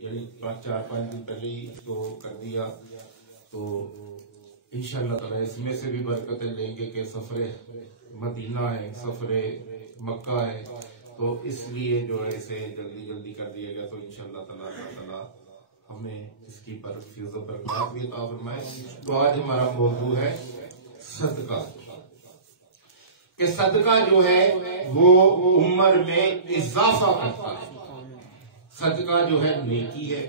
यानी 4-5 दिन पहले ही तो कर दिया। तो इंशाअल्लाह ताला इसमें से भी बरकतें लेंगे कि सफरे मदीना है, सफरे मक्का है, तो इसलिए जो है इसे जल्दी जल्दी कर दिया गया। तो इंशाअल्लाह ताला अल्लाह ताला हमें इसकी बरकत भी अता फरमाए। तो आज हमारा मौजू है सदका, कि सदका जो है वो उम्र में इजाफा करता है। सदका जो है नेकी है,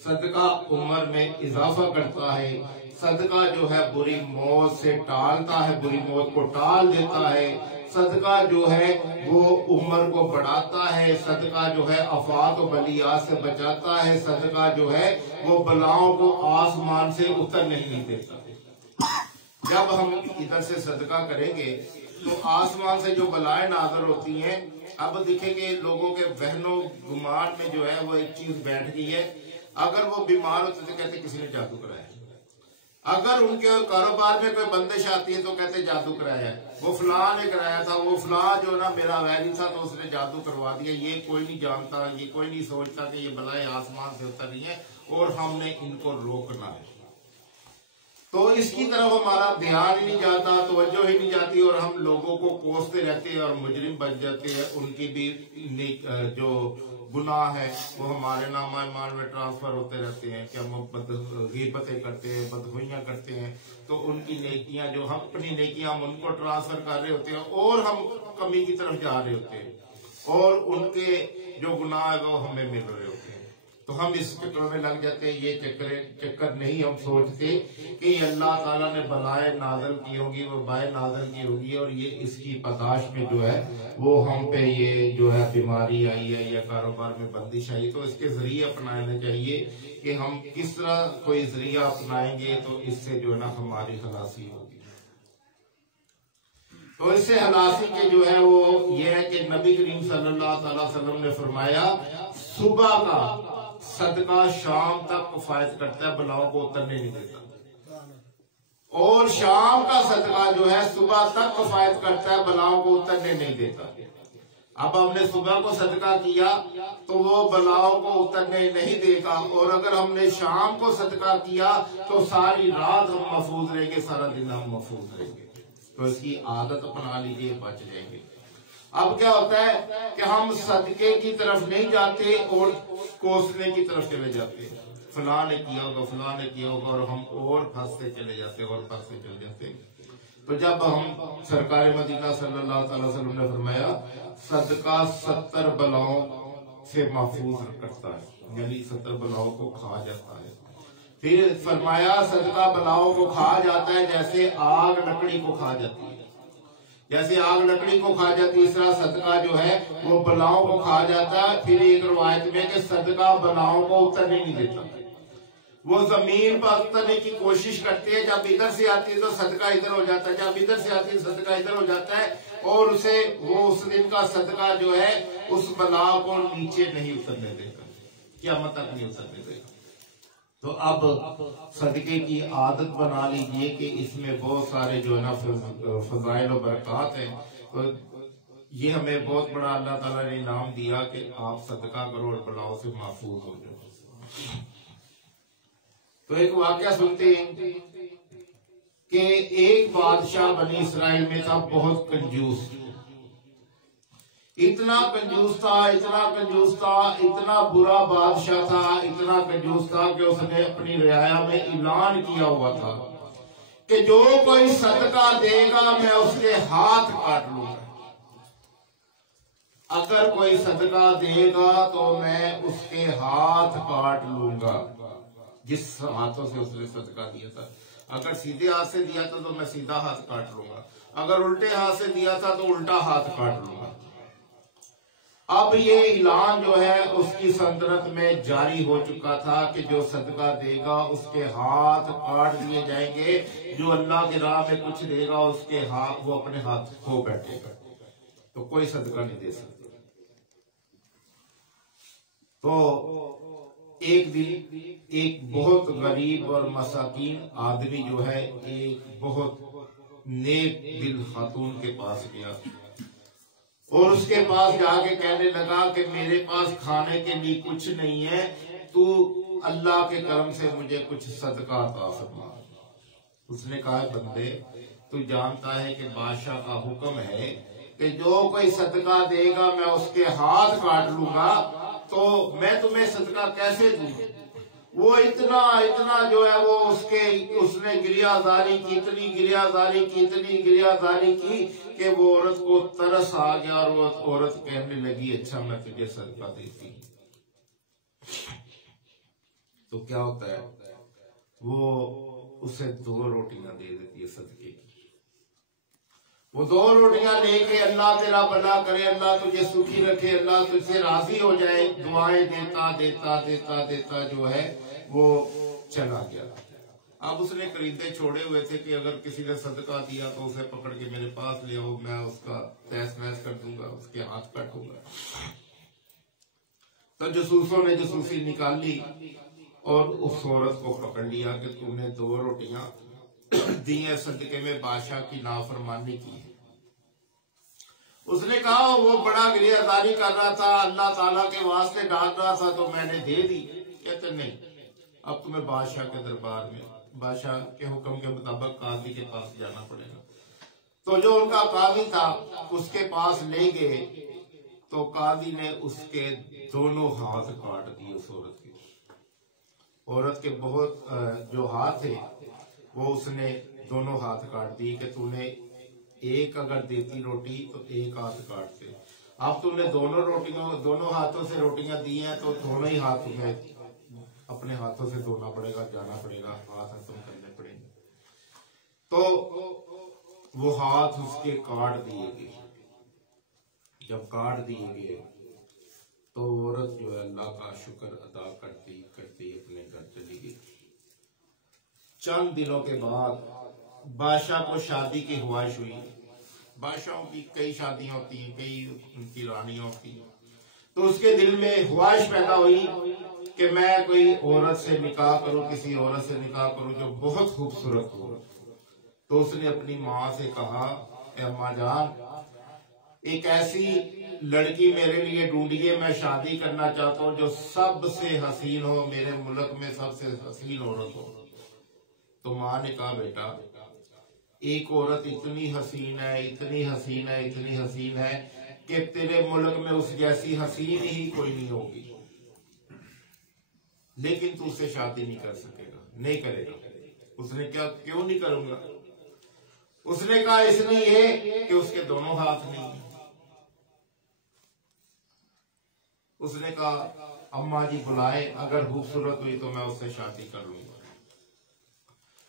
सदका उम्र में इजाफा करता है, सदका जो है बुरी मौत से टालता है, बुरी मौत को टाल देता है, सदका जो है वो उम्र को बढ़ाता है, सदका जो है आफात और बलियात से बचाता है, सदका जो है वो बलाओं को आसमान से उतरने नहीं देता। जब हम इधर से सदका करेंगे तो आसमान से जो बलाएं नाज़र होती हैं, अब देखेंगे लोगों के बहनों गुमान में जो है वो एक चीज बैठ गई है, अगर वो बीमार होते तो कहते किसी ने जादू कराया, अगर उनके कारोबार में कोई बंदिश आती है तो कहते जादू कराया, वो फलां ने कराया था, वो फलां जो ना मेरा वैली था तो उसने जादू करवा दिया। ये कोई नहीं जानता, ये कोई नहीं सोचता कि ये बलाएं आसमान से उतर रही है और हमने इनको रोकना है। तो इसकी तरफ हमारा ध्यान ही नहीं जाता, तवज्जो ही नहीं जाती, और हम लोगों को कोसते रहते हैं और मुजरिम बच जाते हैं। उनकी भी जो गुनाह है वो हमारे नामा ईमान में ट्रांसफर होते रहते हैं कि हम गीबतें करते हैं, बदखुइयां करते हैं, तो उनकी नेकियां जो हम अपनी नेकियां हम उनको ट्रांसफर कर रहे होते हैं और हम कमी की तरफ जा रहे होते हैं, और उनके जो गुनाह है वो हमें मिल रहे होते हैं। तो हम इस चक्कर में लग जाते हैं। ये चक्कर नहीं हम सोचते कि अल्लाह ताला ने बलाएं नाज़िल की होगी, वो बाएं नाज़िल की होगी, और ये इसकी पदाश में जो है वो हम पे ये जो है बीमारी आई है या कारोबार में बंदिश आई, तो इसके जरिए अपनाना चाहिए कि हम किस तरह कोई जरिया अपनाएंगे तो इससे जो है ना हमारी खलासी होगी। तो इससे खलासी के जो है वो ये है कि नबी करीम सल्लल्लाहु अलैहि वसल्लम ने फरमाया सुबह का सदका शाम तक किफायत करता है, बलाओं को उतरने नहीं देता, और शाम का सदका जो है सुबह तक किफायत करता है, बलाओं को उतरने नहीं देता। अब हमने सुबह को सदका किया तो वो बलाओं को उतरने नहीं देगा, और अगर हमने शाम को सदका किया तो सारी रात हम महफूज रहेंगे, सारा दिन हम महफूज रहेंगे। तो इसकी आदत अपना लीजिए, बच जाएंगे। अब क्या होता है कि हम सदके की तरफ नहीं जाते और कोसने की तरफ चले जाते हैं, फलां ने किया होगा, फलां ने किया होगा, और हम और फंसते चले जाते और फंसते चले जाते। तो जब हम सरकार मदीना सल्लल्लाहु अलैहि वसल्लम ने फरमाया सदका 70 बलाओं से महफूज करता है, यानी 70 बलाओं को खा जाता है। फिर फरमाया सदका बलाओं को खा जाता है जैसे आग लकड़ी को खा जाती है, जैसे आग लकड़ी को खा जाती है, इस तरह सदका जो है वो बलाओं को खा जाता है। फिर एक रवायत में कि सदका बलाओं को उतरने नहीं देता, वो जमीन पर उतरने की कोशिश करते हैं, जब इधर से आती है तो सदका इधर हो जाता है, जब इधर से आती है सदका इधर हो जाता है, और उसे वो उस दिन का सदका जो है उस बला को नीचे नहीं उतरने देगा, क़यामत तक नहीं उतरने देगा। तो अब सदके की आदत बना लीजिए कि इसमें बहुत सारे जो है ना फजाइल और बरकत हैं। तो ये हमें बहुत बड़ा अल्लाह ताला ने इनाम दिया कि आप सदका करो और बलाओं से महफूज हो जाओ। तो एक वाकया सुनते हैं कि एक बादशाह बनी इसराइल में था, बहुत कंजूस, इतना कंजूस था, इतना कंजूस था, इतना बुरा बादशाह था, इतना कंजूस था कि उसने अपनी रियाया में ऐलान किया हुआ था कि जो कोई सदका देगा मैं उसके हाथ काट लूंगा, अगर कोई सदका देगा तो मैं उसके हाथ काट लूंगा, जिस हाथों से उसने सदका दिया था। अगर सीधे हाथ से दिया था तो मैं सीधा हाथ काट लूंगा, अगर उल्टे हाथ से दिया था तो उल्टा हाथ काट लूंगा। अब ये ऐलान जो है उसकी सल्तनत में जारी हो चुका था कि जो सदका देगा उसके हाथ काट दिए जाएंगे, जो अल्लाह की राह में कुछ देगा उसके हाथ वो अपने हाथ खो बैठेगा, तो कोई सदका नहीं दे सकता। तो एक दिन एक बहुत गरीब और मसाकीन आदमी जो है एक बहुत नेक दिल खातून के पास गया और उसके पास जाके कहने लगा कि मेरे पास खाने के लिए कुछ नहीं है, तू अल्लाह के करम से मुझे कुछ सदका अता फरमा। उसने कहा बंदे तू जानता है कि बादशाह का हुक्म है कि जो कोई सदका देगा मैं उसके हाथ काट लूंगा, तो मैं तुम्हें सदका कैसे दूं। वो इतना इतना जो है वो उसने गिरियाजारी की, इतनी गिरियाजारी की, इतनी गिरियाजारी की कि वो औरत को तरस आ गया और वो औरत कहने लगी अच्छा मैं तुझे सदका देती हूँ। तो क्या होता है, वो उसे 2 रोटियां दे देती है सदके की। वो 2 रोटियां लेके अल्लाह तेरा भला करे, अल्लाह तुझे सुखी रखे, अल्लाह तुझसे राजी हो जाए, दुआएं देता देता देता देता जो है वो चला गया। अब उसने करीदे छोड़े हुए थे कि अगर किसी ने सदका दिया तो उसे पकड़ के मेरे पास ले आओ, मैं उसका तहस नहस कर दूंगा, उसके हाथ काटूंगा। तो जसूसों ने जसूसी निकाल ली और उस औरत को पकड़ लिया कि तूने 2 रोटियां दी है सदके में, बादशाह की नाफरमानी की है। उसने कहा वो बड़ा गिरियाजारी कर रहा था, अल्लाह ताला के वास्ते डाल रहा था तो मैंने दे दी। कहते नहीं, अब तुम्हें बादशाह के दरबार में बादशाह के हुक्म के मुताबिक काजी के पास जाना पड़ेगा। तो जो उनका काजी था उसके पास ले गए, तो काजी ने उसके दोनों हाथ काट दिए उस औरत के। औरत के बहुत जो हाथ थे वो उसने दोनों हाथ काट दिए कि तूने एक अगर देती रोटी तो एक हाथ काटते, अब तुमने दोनों हाथों से रोटियां दी हैं तो दोनों ही हाथ तुम्हें अपने हाथों से धोना पड़ेगा, जाना पड़ेगा, हाथ खत्म करने पड़ेंगे। तो वो हाथ उसके काट दिए गए। जब काट दिए गए तो औरत जो है अल्लाह का शुक्र अदा करती करती अपने घर चली गई। चंद दिनों के बाद बादशाह को शादी की ख्वाहिश हुई। बादशाहों की कई शादियां होती हैं, कई उनकी रानियां होती हैं। तो उसके दिल में ख्वाहिश पैदा हुई कि मैं कोई औरत से निकाह करूं, किसी औरत से निकाह करूं जो बहुत खूबसूरत हो। तो उसने अपनी माँ से कहा, अम्मा जान एक ऐसी लड़की मेरे लिए ढूंढिए, मैं शादी करना चाहता हूँ जो सबसे हसीन हो, मेरे मुल्क में सबसे हसीन औरत हो। तो माँ ने कहा बेटा एक औरत इतनी हसीन है, इतनी हसीन है, इतनी हसीन है कि तेरे मुल्क में उस जैसी हसीन ही कोई नहीं होगी, लेकिन तू उससे शादी नहीं कर सकेगा, नहीं करेगा। उसने क्या, क्यों नहीं करूंगा? उसने कहा इसलिए कि उसके दोनों हाथ नहीं है। उसने कहा अम्मा जी बुलाए, अगर खूबसूरत हुई तो मैं उससे शादी कर लूंगा।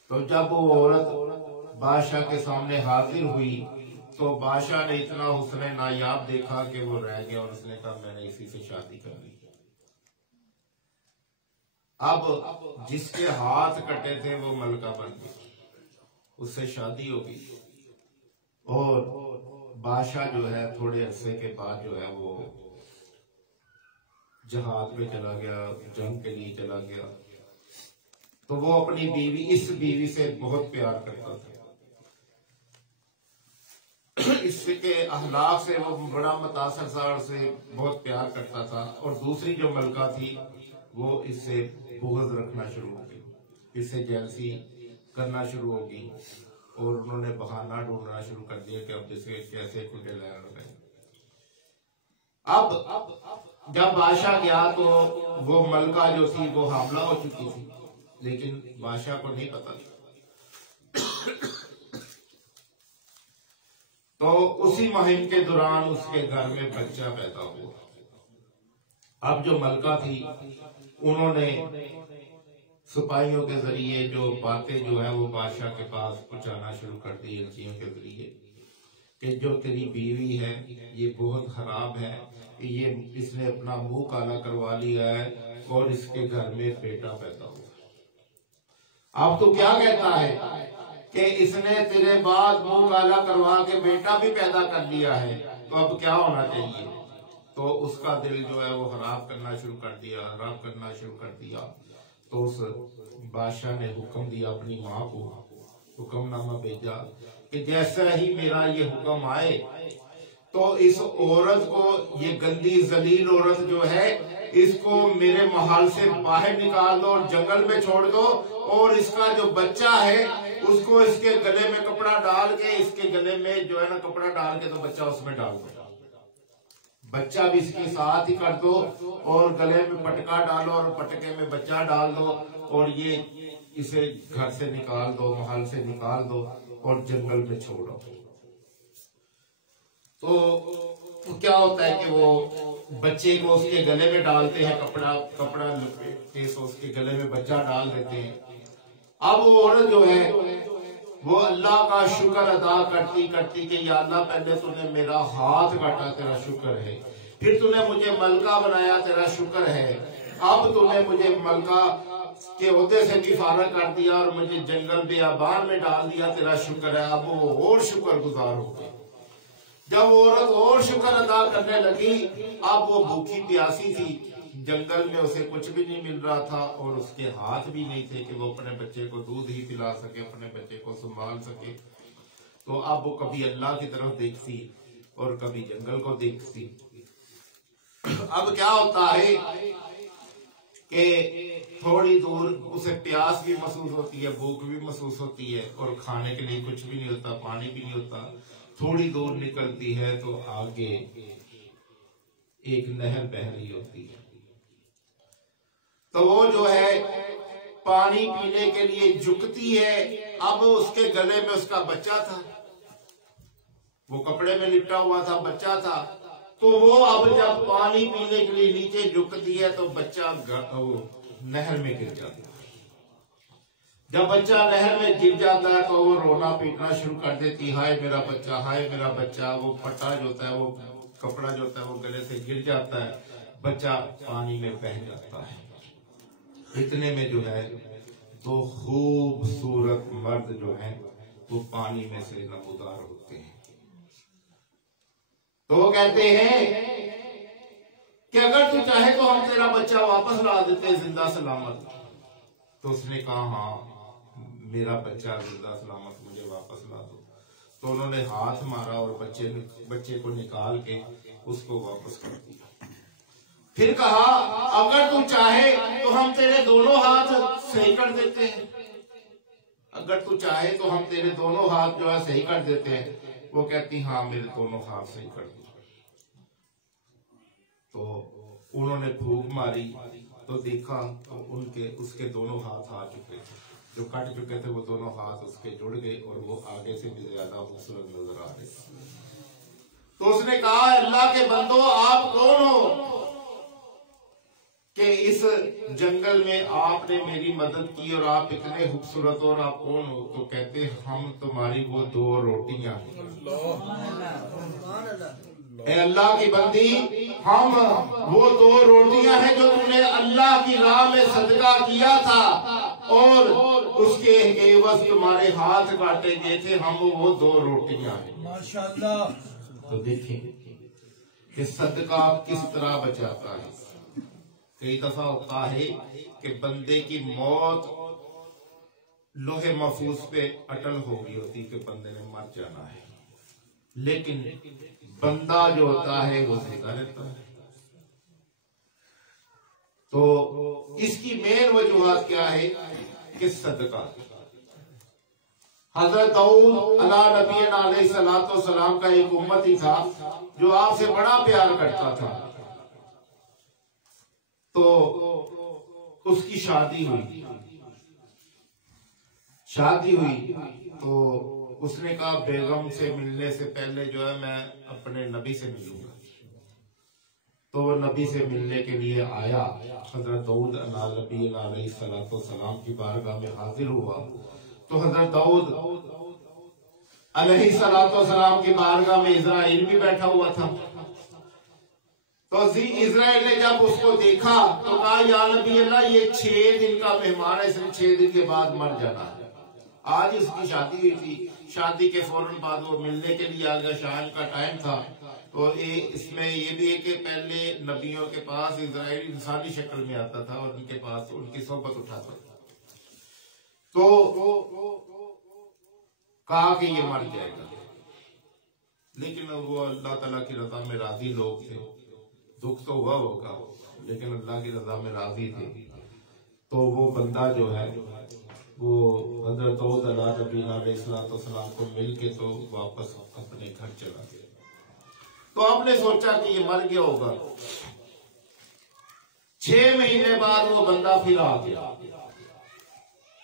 तो जब वो औरत बादशाह के सामने हाजिर हुई तो बादशाह ने इतना हुस्न नायाब देखा कि वो रह गया और उसने कहा मैंने इसी से शादी कर ली। अब जिसके हाथ कटे थे वो मलका बन गया, उससे शादी हो गई और बादशाह जो है थोड़े अरसे के बाद जो है वो जहाज में चला गया, जंग के लिए चला गया। तो वो अपनी बीवी, इस बीवी से बहुत प्यार करता था, इसके अखलाक से वो बड़ा मुतासर था, से बहुत प्यार करता था। और दूसरी जो मलका थी वो इससे बुग़्ज़ रखना शुरू हो गई, इससे जेलसी करना शुरू हो गई और उन्होंने बहाना ढूंढना शुरू कर दिया कि अब जिसे कैसे कुटे लैन लगाए। अब जब बादशाह गया तो वो मलका जो थी वो हामला हो चुकी थी, लेकिन बादशाह को नहीं पता था। तो उसी मुहिम के दौरान उसके घर में बच्चा पैदा हुआ। अब जो मलका थी उन्होंने सिपाहियों के जरिए जो बातें जो है वो बादशाह के पास पहुंचाना शुरू कर दी एजेंसियों के जरिए कि जो तेरी बीवी है ये बहुत खराब है, ये इसने अपना मुंह काला करवा लिया है और इसके घर में बेटा पैदा हुआ। अब तो क्या कहता है कि इसने तेरे बाद मुंह काला करवा के बेटा भी पैदा कर लिया है, तो अब क्या होना चाहिए? तो उसका दिल जो है वो खराब करना शुरू कर दिया, खराब करना शुरू कर दिया। तो उस बादशाह ने हुक्म दिया, अपनी माँ को हुक्मनामा भेजा कि जैसा ही मेरा ये हुक्म आए तो इस औरत को, ये गंदी जलील औरत जो है, इसको मेरे महल से बाहर निकाल दो और जंगल में छोड़ दो, और इसका जो बच्चा है उसको इसके गले में कपड़ा डाल के, इसके गले में जो है ना कपड़ा डाल के, तो बच्चा उसमें डाल दो, बच्चा भी इसके साथ ही कर दो, और गले में पटका डालो और पटके में बच्चा डाल दो, और ये इसे घर से निकाल दो, महल से निकाल दो और जंगल में छोड़ो। तो क्या होता है कि वो बच्चे को उसके गले में डालते हैं, कपड़ा लपेट के उसके गले में बच्चा डाल देते हैं। अब वो औरत जो है वो अल्लाह का शुक्र अदा करती करती कि या अल्लाह, पहले तूने मेरा हाथ काटा, तेरा शुक्र है, फिर तूने मुझे मलका बनाया, तेरा शुक्र है, अब तूने मुझे मलका के ओहदे से भी फारग कर दिया और मुझे जंगल बियाबान में डाल दिया, तेरा शुक्र है। अब वो और शुक्र गुजार हो गई। जब औरत और शुक्र अदा करने लगी, अब वो भूखी प्यासी थी, जंगल में उसे कुछ भी नहीं मिल रहा था और उसके हाथ भी नहीं थे कि वो अपने बच्चे को दूध ही पिला सके, अपने बच्चे को संभाल सके। तो अब वो कभी अल्लाह की तरफ देखती और कभी जंगल को देखती। अब क्या होता है कि थोड़ी दूर उसे प्यास भी महसूस होती है, भूख भी महसूस होती है, और खाने के लिए कुछ भी नहीं होता, पानी भी नहीं होता। थोड़ी दूर निकलती है तो आगे एक नहर बह रही होती है, तो वो जो है पानी पीने के लिए झुकती है। अब उसके गले में उसका बच्चा था, वो कपड़े में लिपटा हुआ था, बच्चा था। तो वो अब जब पानी पीने के लिए नीचे झुकती है तो बच्चा नहर में गिर जाता है। जब बच्चा नहर में गिर जाता है तो वो रोना पीटना शुरू कर देती, हाय मेरा बच्चा, हाय मेरा बच्चा। वो पट्टा जो होता है, वो कपड़ा जो होता है, वो गले से गिर जाता है, बच्चा पानी में बह जाता है। इतने में जो है दो खूबसूरत मर्द जो हैं वो पानी में से नमूदार होते हैं। तो वो कहते हैं कि अगर तू चाहे तो हम तेरा बच्चा वापस ला देते जिंदा सलामत। तो उसने कहा, हाँ मेरा बच्चा जिंदा सलामत मुझे वापस ला दो। तो उन्होंने हाथ मारा और बच्चे को निकाल के उसको वापस कर दिया। फिर कहा, अगर तू चाहे तो हम तेरे दोनों हाथ सही कर देते हैं, अगर तू चाहे तो हम तेरे दोनों हाथ जो है सही कर देते हैं। वो कहती, हाँ मेरे दोनों हाथ सही कर दो। तो उन्होंने फूंक मारी तो देखा तो उसके दोनों हाथ आ चुके थे, जो कट चुके थे वो दोनों हाथ उसके जुड़ गए और वो आगे से भी ज्यादा खूबसूरत नजर आ रहे। तो उसने कहा, अल्लाह के बंदो आप कौन हो कि इस जंगल में आपने मेरी मदद की और आप इतने खूबसूरत और आप कौन हो? तो कहते, हम तुम्हारी वो दो रोटियां हैं। अल्लाह की बंदी, हम वो दो रोटियां हैं जो तुमने अल्लाह की राह में सदका किया था और उसके एवज तुम्हारे हाथ काटे गए थे, हम वो दो रोटियां हैं। माशाअल्लाह। तो देखें कि सदका किस तरह बचाता है। कई दफा होता है कि बंदे की मौत लोहे महफूज पे अटल हो गई होती कि बंदे ने मर जाना है, लेकिन बंदा जो होता है वो जिंदा रहता है। तो इसकी मेन वजूहत क्या है कि सदका। हजरत दाऊद अला नबी अलैहिस्सलाम का एक उम्मती था जो आपसे बड़ा प्यार करता था। तो उसकी शादी हुई तो उसने कहा, बेगम से मिलने से पहले जो है मैं अपने नबी से मिलूंगा। तो वो नबी से मिलने के लिए आया। हजरत दाऊद नबी अलैहिस्सलाम की बारगाह में हाजिर हुआ। तो हजरत दाऊद अलैहिस्सलाम की बारगाह में इज़राइल भी बैठा हुआ था। तो इज़राइल ने जब उसको देखा तो कहा, या नबी अल्लाह, ये 6 दिन का मेहमान है, इसने 6 दिन के बाद मर जाना है। आज उसकी शादी हुई थी, शादी के फौरन बाद वो मिलने के लिए आ गया, शाम का टाइम था। तो इसमें ये भी है कि पहले नबियों के पास इज़राइल इंसानी शक्ल में आता था और उनके पास उनकी सोबत उठाता था। तो कहा कि ये मर जाएगा। लेकिन वो अल्लाह ताला की रजा में राजी लोग थे। दुख तो हुआ होगा लेकिन अल्लाह की रजा में राजी थे। तो वो बंदा जो है वो हजरत दाऊद अलैहिस्सलाम को मिल के तो वापस अपने घर चला गया। तो आपने सोचा कि ये मर गया होगा। 6 महीने बाद वो बंदा फिर आ गया।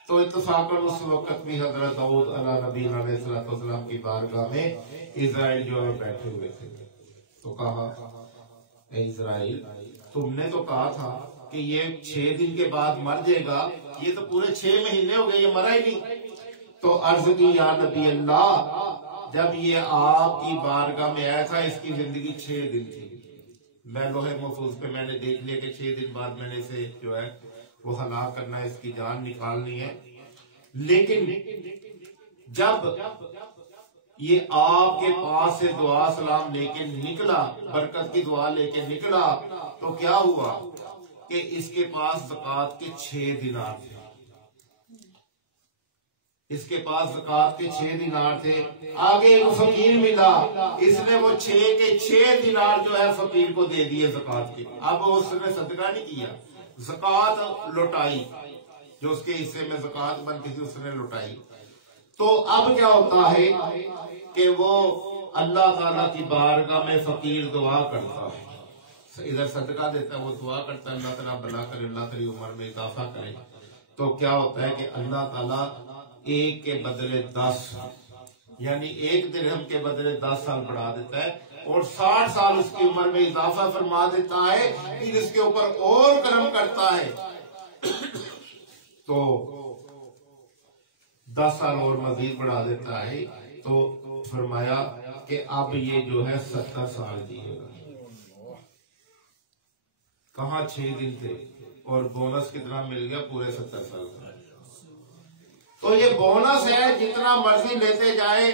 तो इत्तफाकन उस वक्त भी हजरत दाऊद अलैहिस्सलाम की बारगाह में इजराइल जो है बैठे हुए थे। तो कहा, इजराइल तुमने तो कहा था कि ये 6 दिन के बाद मर जाएगा, ये तो पूरे 6 महीने हो गए, ये मरा ही नहीं। तो अर्ज की, या नबी अल्लाह, जब ये आपकी बारगाह में आया था इसकी जिंदगी 6 दिन थी। मैं लोहे महफूज पे मैंने देख लिया कि 6 दिन बाद मैंने इसे जो है वो हलाक करना है, इसकी जान निकालनी है। लेकिन जब ये आपके पास से दुआ सलाम लेके निकला, बरकत की दुआ लेके निकला, तो क्या हुआ कि इसके पास ज़कात के 6 दिनार थे। इसके पास ज़कात के 6 दिनार थे। आगे एक फकीर मिला, इसने वो 6 के 6 दिनार जो है फकीर को दे दिए ज़कात के। अब उसने सदका नहीं किया, ज़कात लुटाई, जो उसके हिस्से में ज़कात बनती थी उसने लुटाई। तो अब क्या होता है कि वो अल्लाह ताला की बारगाह में फकीर दुआ करता है, इधर सदका देता है, वो दुआ करता है अल्लाह ताला भला करे, अल्लाह तेरी उम्र में इजाफा करे। तो क्या होता है कि अल्लाह ताला 1 के बदले 10, यानी 1 दिरहम के बदले 10 साल बढ़ा देता है और 60 साल उसकी उम्र में इजाफा फरमा देता है, फिर इसके ऊपर और कर्म करता है। तो 10 साल और मजीद बढ़ा देता है। तो फरमाया कि अब ये जो है 70 साल जिएगा। कहाँ 6 दिन थे और बोनस कितना मिल गया, पूरे 70 साल का। तो ये बोनस है, जितना मर्जी लेते जाए,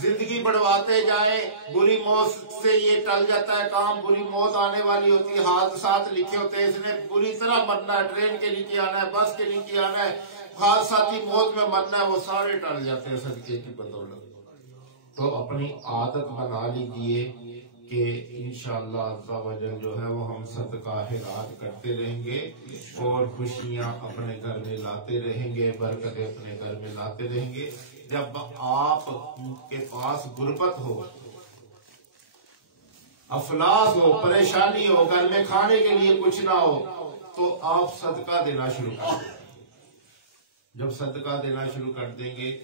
जिंदगी बढ़वाते जाए, बुरी मौत से ये टल जाता है काम। बुरी मौत आने वाली होती है, हादसात लिखे होते हैं, इसने बुरी तरह मरना है, ट्रेन के नीचे आना है, बस के नीचे आना है, हादसाती मौत में मरना है, वो सारे टल जाते हैं सदके की बदौलत। तो अपनी आदत बना लीजिए कि इंशाअल्लाह अज़्ज़ा वजल जो है वो हम सदका खैरात करते रहेंगे और खुशियां अपने घर में लाते रहेंगे, बरकतें अपने घर में लाते रहेंगे। जब आप के पास गुर्बत हो, अफलास हो, परेशानी हो, घर में खाने के लिए कुछ ना हो, तो आप सदका देना शुरू कर दें। जब सदका देना शुरू कर देंगे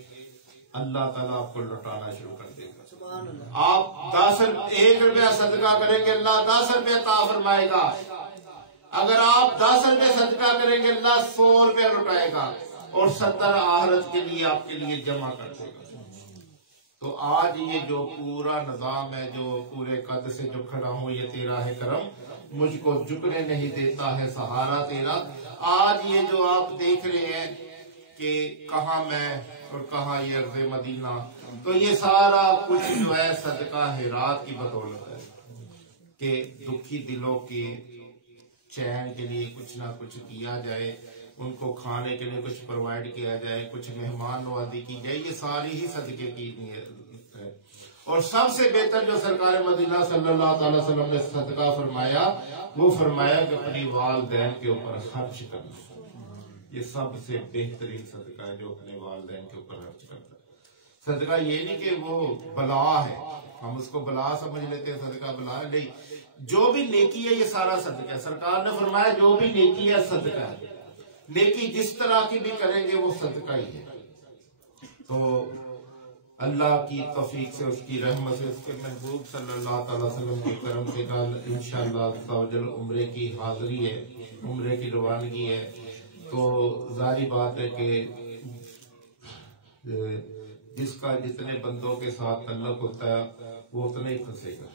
अल्लाह ताला आपको लौटाना शुरू कर देगा। आप 1 रुपया सदका करेंगे अल्लाह 10 रुपया अता फरमाएगा। अगर आप 10 रुपये सदका करेंगे अल्लाह 100 रुपया लौटाएगा और 70 आखिरत के लिए आपके लिए जमा कर देगा। तो आज ये जो पूरा निजाम है, जो पूरे कद से जो खड़ा हूं, ये तेरा है करम, मुझको झुकने नहीं देता है सहारा तेरा। आज ये जो आप देख रहे हैं कि कहाँ मैं और कहाँ ये अर्ज़े मदीना, तो ये सारा कुछ जो है सदका हिरात की बदौलत है कि दुखी दिलों के चैन के लिए कुछ ना कुछ किया जाए, उनको खाने के लिए कुछ प्रोवाइड किया जाए, कुछ मेहमान नवाजी की जाए, ये सारी ही सदके की नीयत है। और सबसे बेहतर जो सरकार मदीना सल्लल्लाहु अलैहि वसल्लम ने सदका फरमाया, वो फरमाया कि अपनी वालिदैन के ऊपर खर्च करना। ये सबसे बेहतरीन सदका है जो अपने वालिदैन के ऊपर खर्च करता है। सदका ये नहीं कि वो बला है, हम उसको बला समझ लेते हैं, सदका बला नहीं। जो भी नेकी है ये सारा सदका है। सरकार ने फरमाया जो भी नेकी है सदका है। नेकी जिस तरह की भी करेंगे वो सदका ही है। तो अल्लाह की तौफीक से, उसकी रहमत से, उसके महबूब सल्लल्लाहु अलैहि वसल्लम के करम से कल इंशाअल्लाह उम्रे की हाजिरी है, उम्रे की रवानगी है। तो जारी बात है कि जिसका जितने बंदों के साथ तल्लुक होता है वो उतने ही फंसेगा।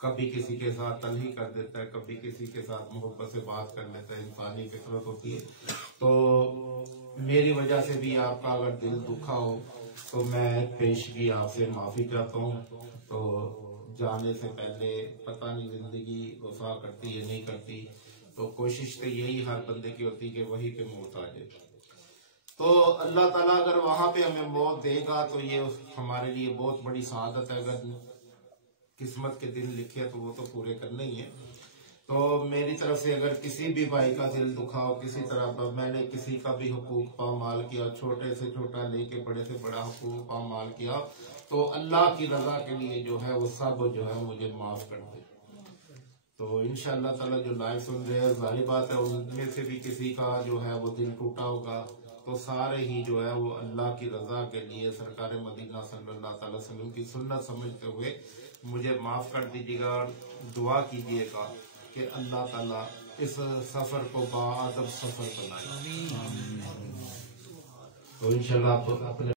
कभी किसी के साथ तल ही कर देता है, कभी किसी के साथ मोहब्बत से बात कर लेता है, इंसानी फितरत होती है। तो मेरी वजह से भी आपका अगर दिल दुखा हो तो मैं पेशगी आपसे माफी चाहता हूँ। तो जाने से पहले पता नहीं जिंदगी वफा करती है नहीं करती, तो कोशिश तो यही हर बंदे की होती है कि वही पे मौत आ जाए। तो अल्लाह ताला अगर वहां पे हमें मौत देगा तो ये हमारे लिए बहुत बड़ी सआदत है। अगर किस्मत के दिन लिखे तो वो तो पूरे करने ही है। तो मेरी तरफ से अगर किसी भी भाई का दिल दुखा हो, किसी तरह का मैंने किसी का भी हुकूक पामाल किया, छोटे से छोटा लेके बड़े से बड़ा हुकूक पामाल किया, तो अल्लाह की रजा के लिए जो है वो सब जो है मुझे माफ कर दे। तो इंशाअल्लाह ताला जो लाइव सुन रहे हैं, जाहिर बात है उनमें से भी किसी का जो है वो दिल टूटा होगा, तो सारे ही जो है वो अल्लाह की रजा के लिए सरकार मदीना सल्लल्लाहु अलैहि वसल्लम की सुन्नत समझते हुए मुझे माफ कर दीजिएगा। और दुआ कीजिएगा कि अल्लाह ताला इस सफर को बाअदब सफर बनाए। तो इंशाअल्लाह आप अपने